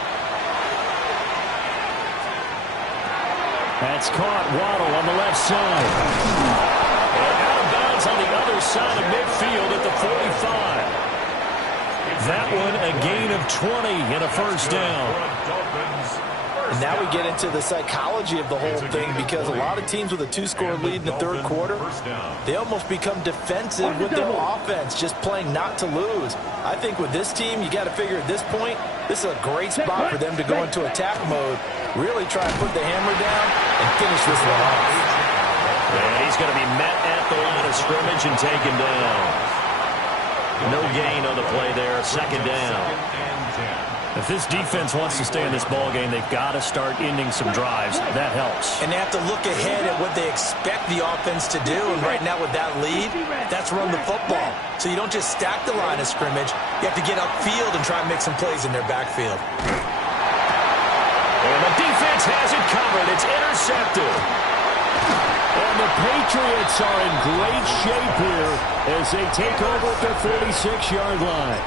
That's caught. Waddle on the left side. And out of bounds on the other side of midfield at the 45. That one a gain of 20 and a first down. And now we get into the psychology of the whole thing because a lot of teams with a two-score lead in the third quarter, they almost become defensive with their offense, just playing not to lose. I think with this team, you got to figure at this point, this is a great spot for them to go into attack mode, really try and put the hammer down and finish this one off. And he's going to be met at the line of scrimmage and taken down. No gain on the play there, second down. If this defense wants to stay in this ballgame, they've got to start ending some drives. That helps. And they have to look ahead at what they expect the offense to do. And right now with that lead, that's run the football. So you don't just stack the line of scrimmage. You have to get upfield and try and make some plays in their backfield. And the defense has it covered. It's intercepted. And the Patriots are in great shape here as they take over at their 46-yard line.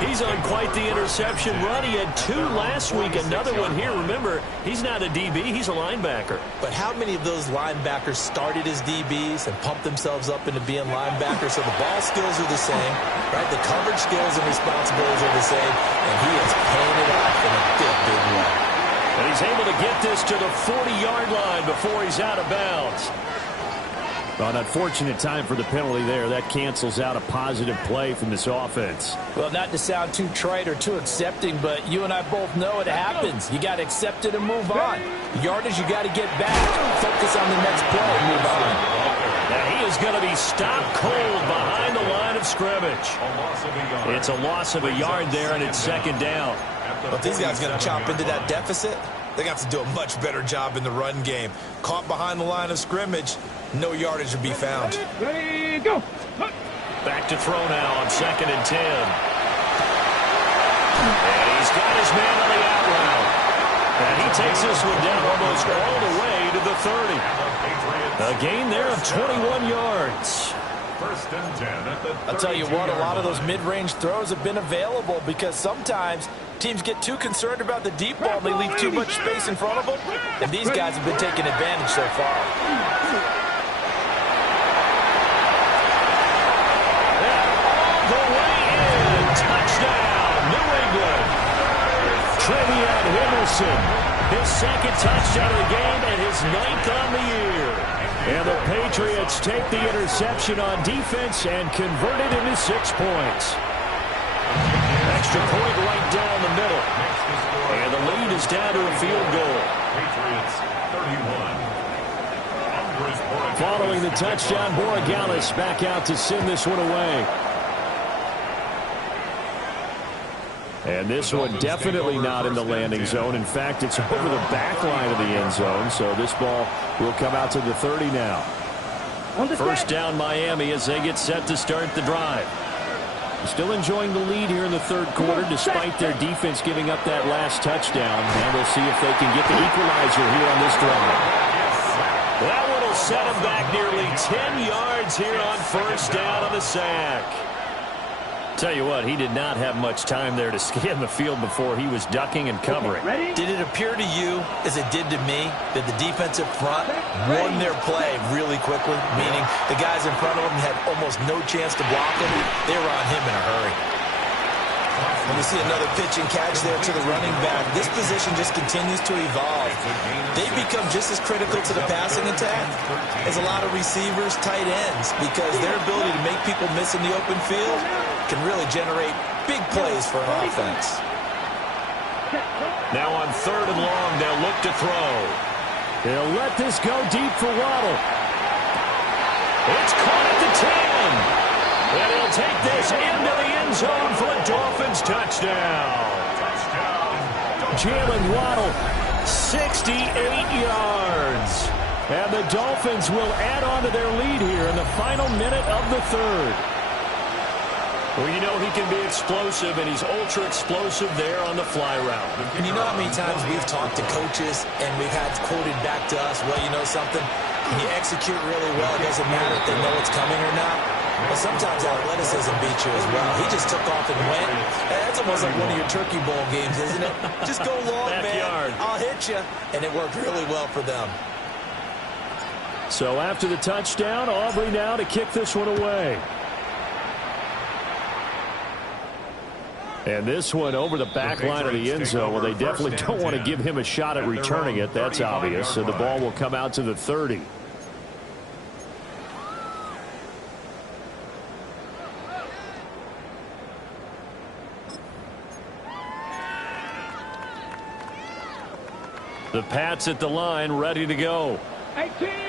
He's on quite the interception run. He had 2 last week, another one here. Remember, he's not a DB, he's a linebacker. But how many of those linebackers started as DBs and pumped themselves up into being linebackers? So the ball skills are the same, right? The coverage skills and responsibilities are the same, and he is paying it off in a big, big way. And he's able to get this to the 40-yard line before he's out of bounds. An unfortunate time for the penalty there. That cancels out a positive play from this offense. Well, not to sound too trite or too accepting, but you and I both know it happens. You got to accept it and move on. Yardage, you got to get back. Focus on the next play and move on. Now he is going to be stopped cold behind the line of scrimmage. It's a loss of a yard there, and it's second down. But these guys going to chop into that deficit. They got to do a much better job in the run game. Caught behind the line of scrimmage, no yardage to be found. Ready, go. Back to throw now on 2nd and 10. And he's got his man on the out route. And he takes this one down almost all the way to the 30. A gain there of 21 yards. First and 10 at the 32. I'll tell you what, a lot of those mid-range throws have been available because sometimes Teams get too concerned about the deep ball, and they leave too much space in front of them, and these guys have been taking advantage so far. All the way in. Touchdown, New England. Trevion Henderson, his second touchdown of the game and his 9th on the year. And the Patriots take the interception on defense and convert it into 6 points. Extra point right down the middle. And the lead is down to a field goal. Patriots 31. Following the touchdown, Borregales back out to send this one away. And this one definitely not in the landing zone. In fact, it's over the back line of the end zone. So this ball will come out to the 30 now. First down Miami as they get set to start the drive. Still enjoying the lead here in the third quarter despite their defense giving up that last touchdown. And we'll see if they can get the equalizer here on this drive. That one will set him back nearly 10 yards here on first down on the sack. Tell you what, he did not have much time there to scan the field before he was ducking and covering. Did it appear to you, as it did to me, that the defensive front won their play really quickly? Meaning the guys in front of them had almost no chance to block him. They were on him in a hurry. And we see another pitch and catch there to the running back. This position just continues to evolve. They've become just as critical to the passing attack as a lot of receivers, tight ends, because their ability to make people miss in the open field can really generate big plays for an offense. Now on 3rd and long, they'll look to throw. They'll let this go deep for Waddle. It's caught at the 10. And he'll take this into the end zone for a Dolphins touchdown. Jalen Waddle, 68 yards. And the Dolphins will add on to their lead here in the final minute of the third. Well, you know he can be explosive, and he's ultra-explosive there on the fly route. And you know how many times we've talked to coaches, and we've had quoted back to us, well, you know something? When you execute really well, it doesn't matter if they know it's coming or not. But sometimes athleticism beats you as well. He just took off and went. That's almost like one of your Turkey Bowl games, isn't it? Just go long, man. I'll hit you. And it worked really well for them. So after the touchdown, Aubrey now to kick this one away. And this one over the back line of the end zone. Well, they definitely don't want to give him a shot at returning it. That's obvious. So the ball will come out to the 30. The Pats at the line, ready to go.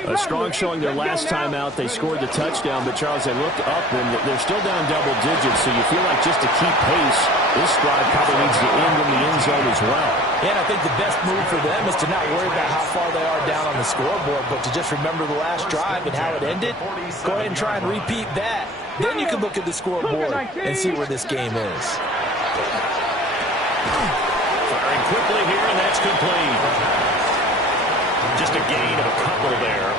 A strong showing their last time out. They scored the touchdown, but Charles, they looked up and they're still down double digits, so you feel like just to keep pace, this drive probably needs to end in the end zone as well. Yeah, and I think the best move for them is to not worry about how far they are down on the scoreboard, but to just remember the last drive and how it ended. Go ahead and try and repeat that. Then you can look at the scoreboard and see where this game is. Firing quickly here, and that's complete. Just a gain of a couple there.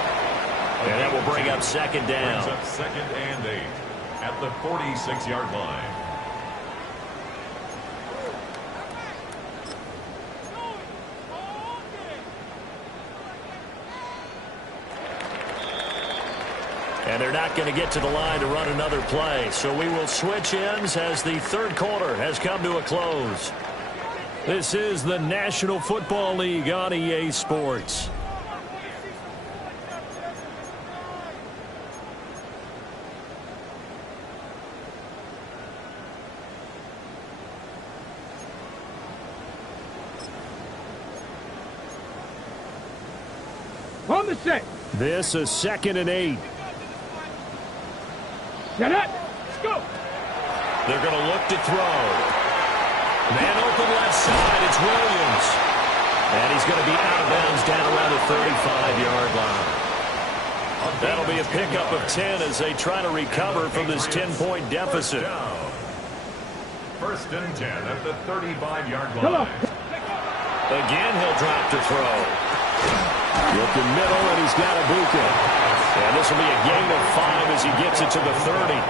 And that will bring up second down. Brings up 2nd and 8 at the 46-yard line. And they're not going to get to the line to run another play. So we will switch ends as the third quarter has come to a close. This is the National Football League on EA Sports. On the set. This is 2nd and 8. Set up. Let's go. They're going to look to throw. Man open left side. It's Williams. And he's going to be out of bounds down around the 35-yard line. That'll be a pickup of 10 as they try to recover from this 10-point deficit. 1st and 10 at the 35-yard line. Again, he'll drop to throw. Looking middle, and he's got Ibuka. And this will be a gain of 5 as he gets it to the 30.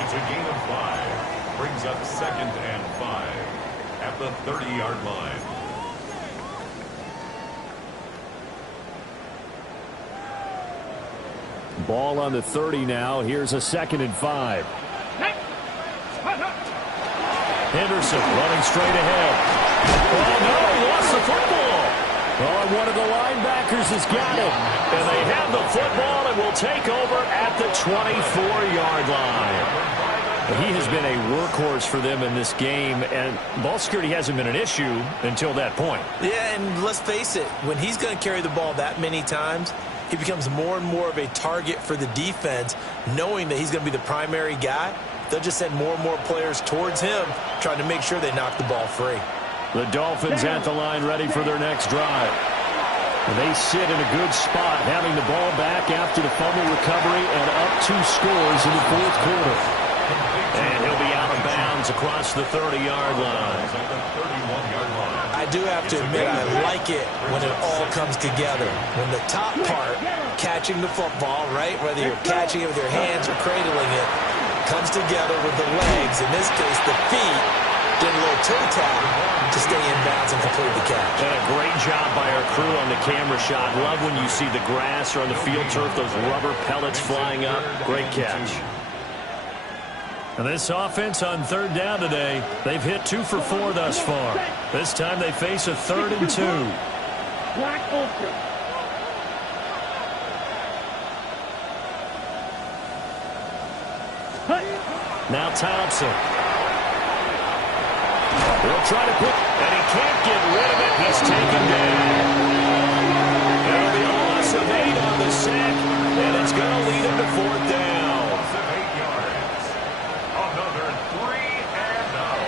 It's a gain of 5. Brings up 2nd and 5 at the 30-yard line. Ball on the 30 now. Here's a 2nd and 5. Henderson running straight ahead. Oh, no, he lost the football. Oh, one of the linebackers has got it. And they have the football and will take over at the 24-yard line. He has been a workhorse for them in this game, and ball security hasn't been an issue until that point. Yeah, and let's face it, when he's going to carry the ball that many times, he becomes more and more of a target for the defense, knowing that he's going to be the primary guy. They'll just send more and more players towards him, trying to make sure they knock the ball free. The Dolphins at the line ready for their next drive. And they sit in a good spot, having the ball back after the fumble recovery and up 2 scores in the 4th quarter. And he'll be out of bounds across the 30-yard line. I do have to admit, I like it when it all comes together. When the top part, catching the football, right, whether you're catching it with your hands or cradling it, comes together with the legs, in this case the feet, did a little toe tap to stay in bounds and complete the catch. And a great job by our crew on the camera shot. Love when you see the grass or on the field turf, those rubber pellets flying up. Great catch. And this offense on 3rd down today, they've hit 2 for 4 thus far. This time they face a 3rd and 2. Black Ultra. Now Thompson. He'll try to put, and he can't get rid of it. He's taken down. That'll be a loss of 8 on the sack, and it's going to lead him to 4th down. Loss of 8 yards. Another 3 and out.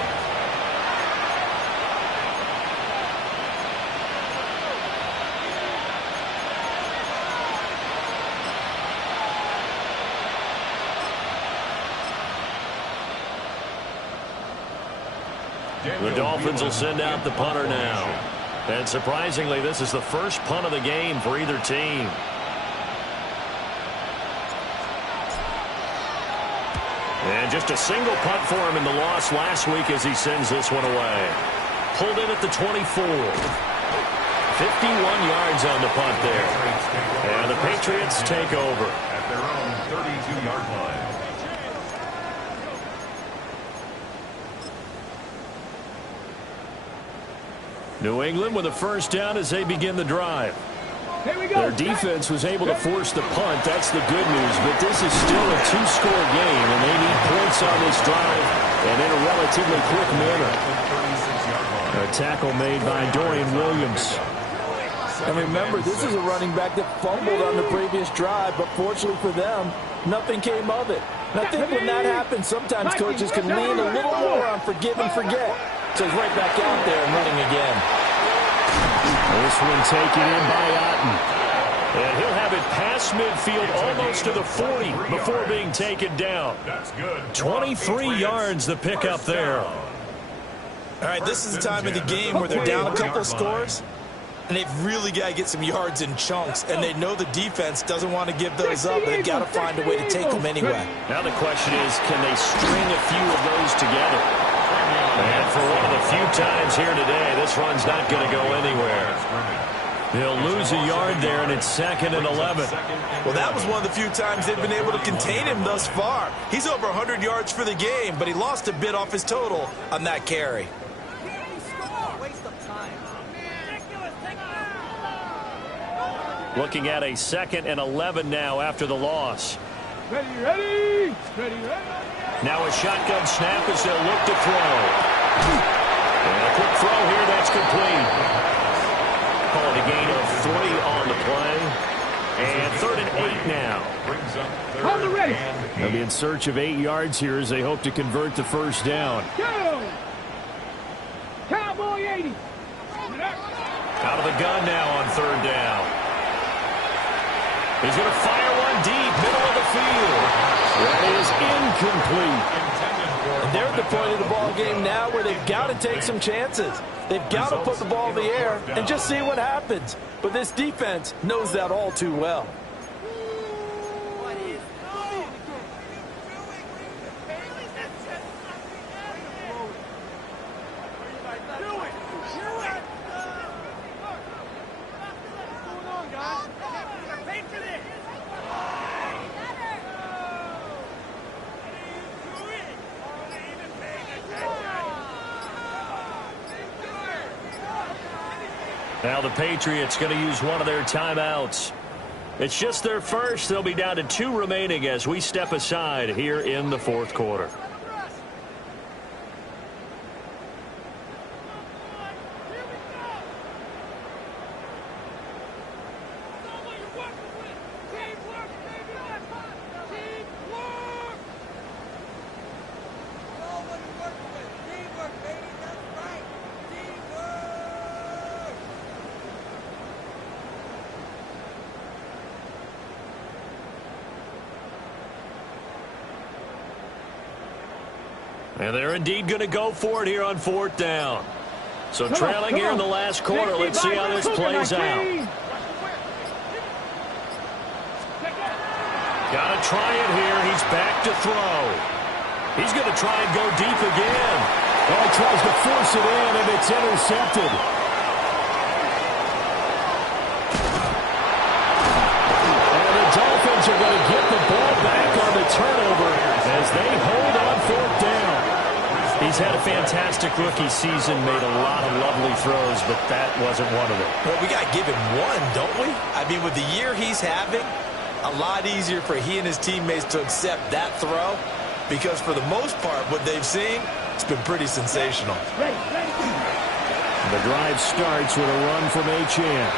The Dolphins will send out the punter now. And surprisingly, this is the first punt of the game for either team. And just a single punt for him in the loss last week as he sends this one away. Pulled in at the 24. 51 yards on the punt there. And the Patriots take over. At their own 32-yard line. New England with a first down as they begin the drive. Here we go. Their defense was able to force the punt. That's the good news. But this is still a 2-score game, and they need points on this drive and in a relatively quick manner. A tackle made by Dorian Williams. And remember, this is a running back that fumbled on the previous drive, but fortunately for them, nothing came of it. And I think when that happens, sometimes coaches can lean a little more on forgive and forget. So he's right back out there and running again. This one taken in by Otten. And he'll have it past midfield almost to the 40 before being taken down. That's good. 23 yards the pickup there. All right, this is the time of the game where they're down a couple scores, and they've really got to get some yards in chunks, and they know the defense doesn't want to give those up, but they've got to find a way to take them anyway. Now the question is, can they string a few of those together? And for one of the few times here today, this run's not going to go anywhere. They'll lose a yard there, and it's 2nd and 11. Well, that was one of the few times they've been able to contain him thus far. He's over 100 yards for the game, but he lost a bit off his total on that carry. Looking at a 2nd and 11 now after the loss. Ready, ready, ready, ready. Now a shotgun snap as they'll look to throw. And a quick throw here, that's complete. Call it a gain of 3 on the play. And 3rd and 8 now. On the ready. They'll be in search of 8 yards here as they hope to convert the first down. Go! Cowboy 80. Out of the gun now on 3rd down. He's going to fire one deep, middle of the field. That is incomplete. And they're at the point of the ball game now where they've got to take some chances. They've got to put the ball in the air and just see what happens. But this defense knows that all too well. Now the Patriots going to use one of their timeouts. It's just their first. They'll be down to 2 remaining as we step aside here in the fourth quarter. And they're indeed going to go for it here on 4th down. So trailing here in the last quarter. Let's see how this plays out. Got to try it here. He's back to throw. He's going to try and go deep again. Oh, he tries to force it in, and it's intercepted. And the Dolphins are going to get the ball back on the turnover as they hold on 4th down. He's had a fantastic rookie season, made a lot of lovely throws, but that wasn't one of them. Well, we got to give him one, don't we? I mean, with the year he's having, a lot easier for he and his teammates to accept that throw because for the most part, what they've seen, it's been pretty sensational. The drive starts with a run from Achane.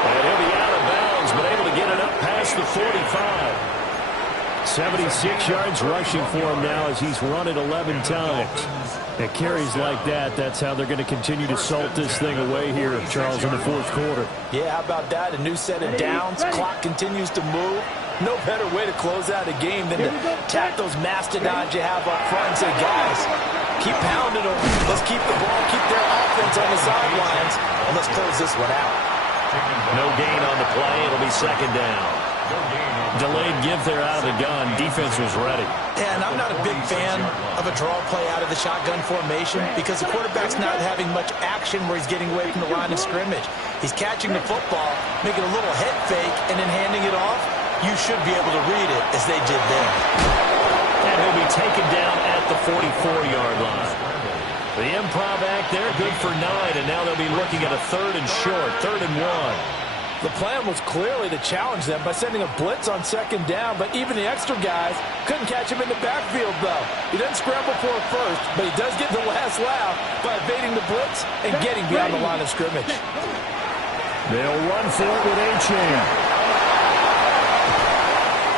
And he'll be out of bounds, but able to get it up past the 45. 76 yards rushing for him now as he's run it 11 times. And carries like that, that's how they're going to continue to salt this thing away here, Charles, in the fourth quarter. Yeah, how about that? A new set of downs. Clock continues to move. No better way to close out a game than to tap those mastodons you have up front and say, guys, keep pounding them. Let's keep the ball, keep their offense on the sidelines, and let's close this one out. No gain on the play. It'll be 2nd down. Delayed give there out of the gun. Defense was ready. And I'm not a big fan of a draw play out of the shotgun formation because the quarterback's not having much action where he's getting away from the line of scrimmage. He's catching the football, making a little head fake, and then handing it off. You should be able to read it as they did there. And he'll be taken down at the 44-yard line. The improv act there, good for 9, and now they'll be looking at a 3rd and short, 3rd and 1. The plan was clearly to challenge them by sending a blitz on 2nd down, but even the extra guys couldn't catch him in the backfield, though. He doesn't scramble for it first, but he does get the last laugh by evading the blitz and getting beyond the line of scrimmage. They'll run for it with Achane.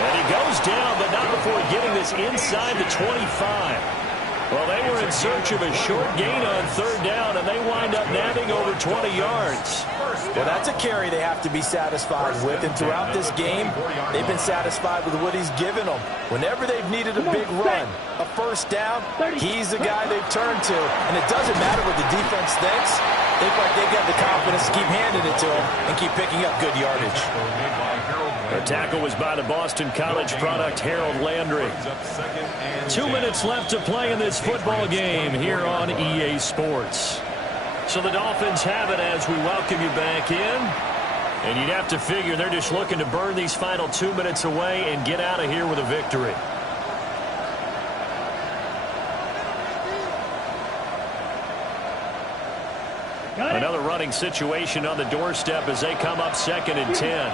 And he goes down, but not before getting this inside the 25. Well, they were in search of a short gain on 3rd down, and they wind up nabbing over 20 yards. Well, that's a carry they have to be satisfied with, and throughout this game, they've been satisfied with what he's given them. Whenever they've needed a big run, a 1st down, he's the guy they've turned to, and it doesn't matter what the defense thinks. They feel like they've got the confidence to keep handing it to him and keep picking up good yardage. The tackle was by the Boston College product, Harold Landry. 2 minutes left to play in this football game here on EA Sports. So the Dolphins have it as we welcome you back in. And you'd have to figure they're just looking to burn these final 2 minutes away and get out of here with a victory. Another running situation on the doorstep as they come up 2nd and 10.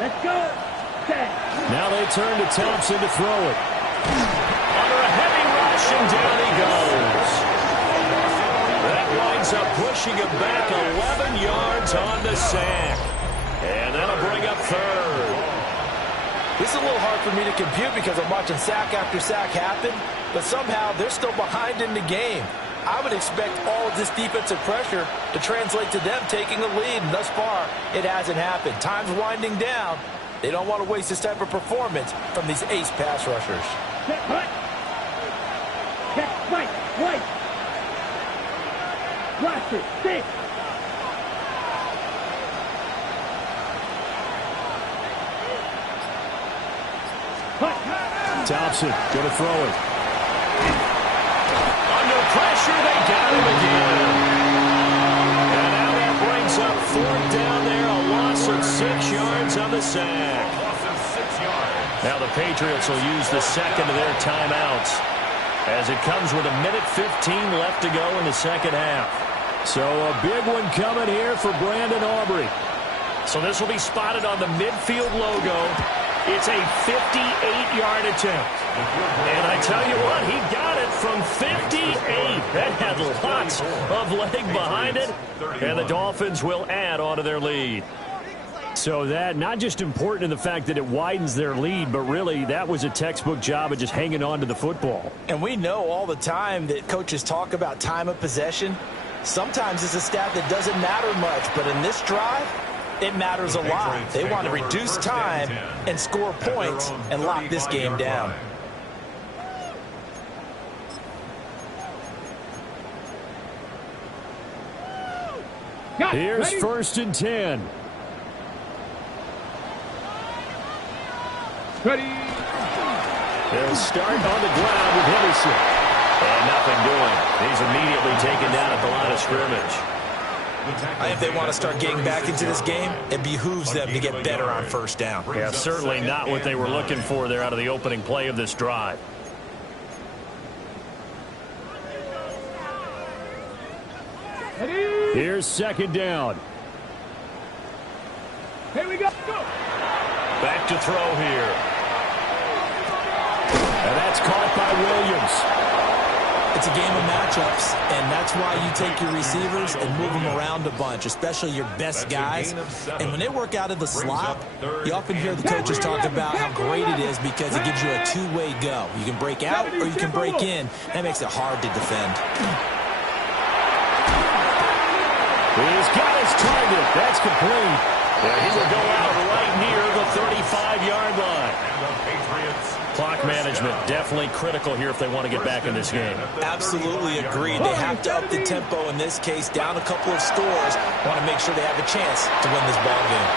Let's go. Now they turn to Thompson to throw it. Under a heavy rush, and down he goes. That winds up pushing him back 11 yards on the sack. And that'll bring up 3rd. This is a little hard for me to compute because I'm watching sack after sack happen, but somehow they're still behind in the game. I would expect all of this defensive pressure to translate to them taking a lead, and thus far, it hasn't happened. Time's winding down. They don't want to waste this type of performance from these ace pass rushers. Check right. Check right. Right. Watch it. Stick. Thompson going to throw it. Under pressure, they got him again. And now that brings up 4th down there, a loss of 6 yards on the sack. Now the Patriots will use the 2nd of their timeouts. as it comes with 1:15 left to go in the second half. So a big one coming here for Brandon Aubrey. So this will be spotted on the midfield logo. It's a 58-yard attempt. And I tell you what, he got it from 58. That had lots of leg behind it. And the Dolphins will add on to their lead. So that not just important in the fact that it widens their lead, but really that was a textbook job of just hanging on to the football. And we know all the time that coaches talk about time of possession. Sometimes it's a stat that doesn't matter much, but in this drive, it matters a lot. They want to reduce time and score points and lock this game down. Here's 1st and 10. Ready. They'll start on the ground with Henderson. And nothing doing. He's immediately taken down at the line of scrimmage. If they want to start getting back into this game, it behooves them to get better on 1st down. Yeah, certainly not what they were looking for there out of the opening play of this drive. Ready. Here's 2nd down. Here we go. Go. Back to throw here. And that's caught by Williams. It's a game of matchups, and that's why you take your receivers and move them around a bunch, especially your best guys. And when they work out of the slot, you often hear the coaches talk about how great it is because it gives you a two-way go. You can break out or you can break in. That makes it hard to defend. He's got his target. That's complete. Yeah, he will go out right near the 35-yard line. Clock management definitely critical here if they want to get back in this game. Absolutely agreed. They have to up the tempo in this case, down a couple of scores. Want to make sure they have a chance to win this ball game.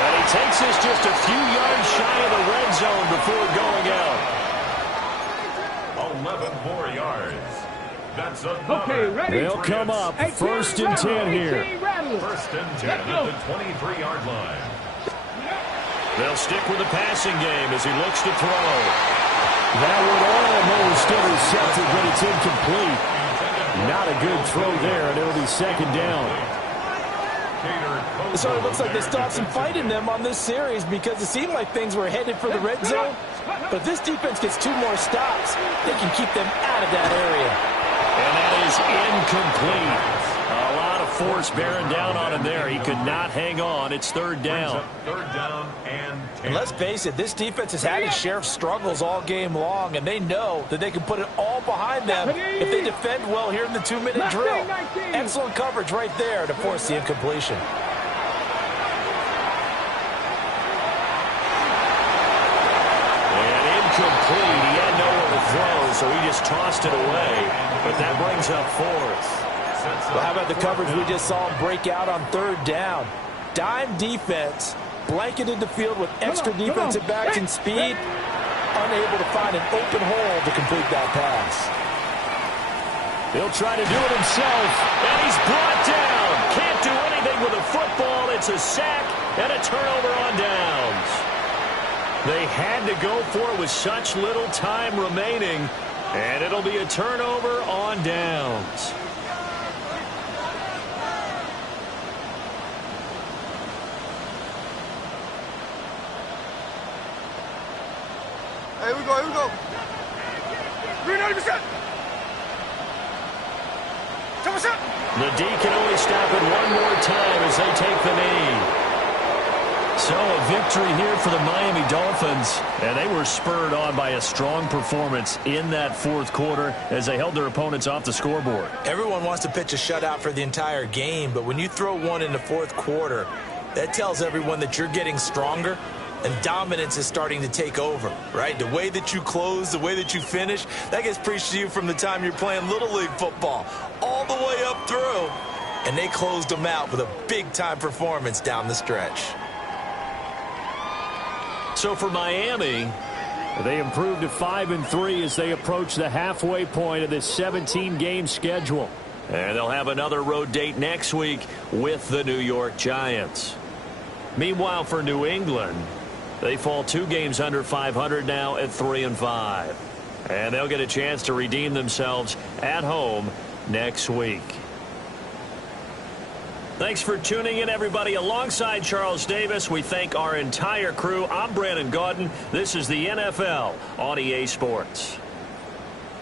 And he takes us just a few yards shy of the red zone before going out. 11 more yards. That's Okay, ready. They'll come up 1st and 10 here. 1st and 10 at the 23-yard line. They'll stick with the passing game as he looks to throw. That would almost intercepted, but it's incomplete. Not a good throw there, and it'll be 2nd down. So it looks like they still have some fight in them on this series because it seemed like things were headed for the red zone. But if this defense gets 2 more stops, they can keep them out of that area. And that is incomplete. A lot of force bearing down on him there. He could not hang on. It's 3rd down. 3rd down and 10. And let's face it, this defense has had its share of struggles all game long, and they know that they can put it all behind them if they defend well here in the 2-minute drill. Excellent coverage right there to force the incompletion. And incomplete. He had nowhere to throw, so he just tossed it away. But that brings up 4th. Well, how about the coverage we just saw him break out on 3rd down? Dime defense, blanketed the field with extra defensive backs and speed, unable to find an open hole to complete that pass. He'll try to do it himself, and he's brought down. Can't do anything with a football. It's a sack and a turnover on downs. They had to go for it with such little time remaining, and it'll be a turnover on downs. Here we go, here we go. 390%. The D can only stop it one more time as they take the knee. So a victory here for the Miami Dolphins, and they were spurred on by a strong performance in that 4th quarter as they held their opponents off the scoreboard. Everyone wants to pitch a shutout for the entire game, but when you throw one in the 4th quarter, that tells everyone that you're getting stronger and dominance is starting to take over, right? The way that you close, the way that you finish, that gets preached to you from the time you're playing Little League football all the way up through, and they closed them out with a big-time performance down the stretch. So for Miami, they improved to 5-3 as they approach the halfway point of this 17-game schedule. And they'll have another road date next week with the New York Giants. Meanwhile, for New England, they fall 2 games under 500 now at 3-5. And they'll get a chance to redeem themselves at home next week. Thanks for tuning in, everybody. Alongside Charles Davis, we thank our entire crew. I'm Brandon Gaudin. This is the NFL on EA Sports.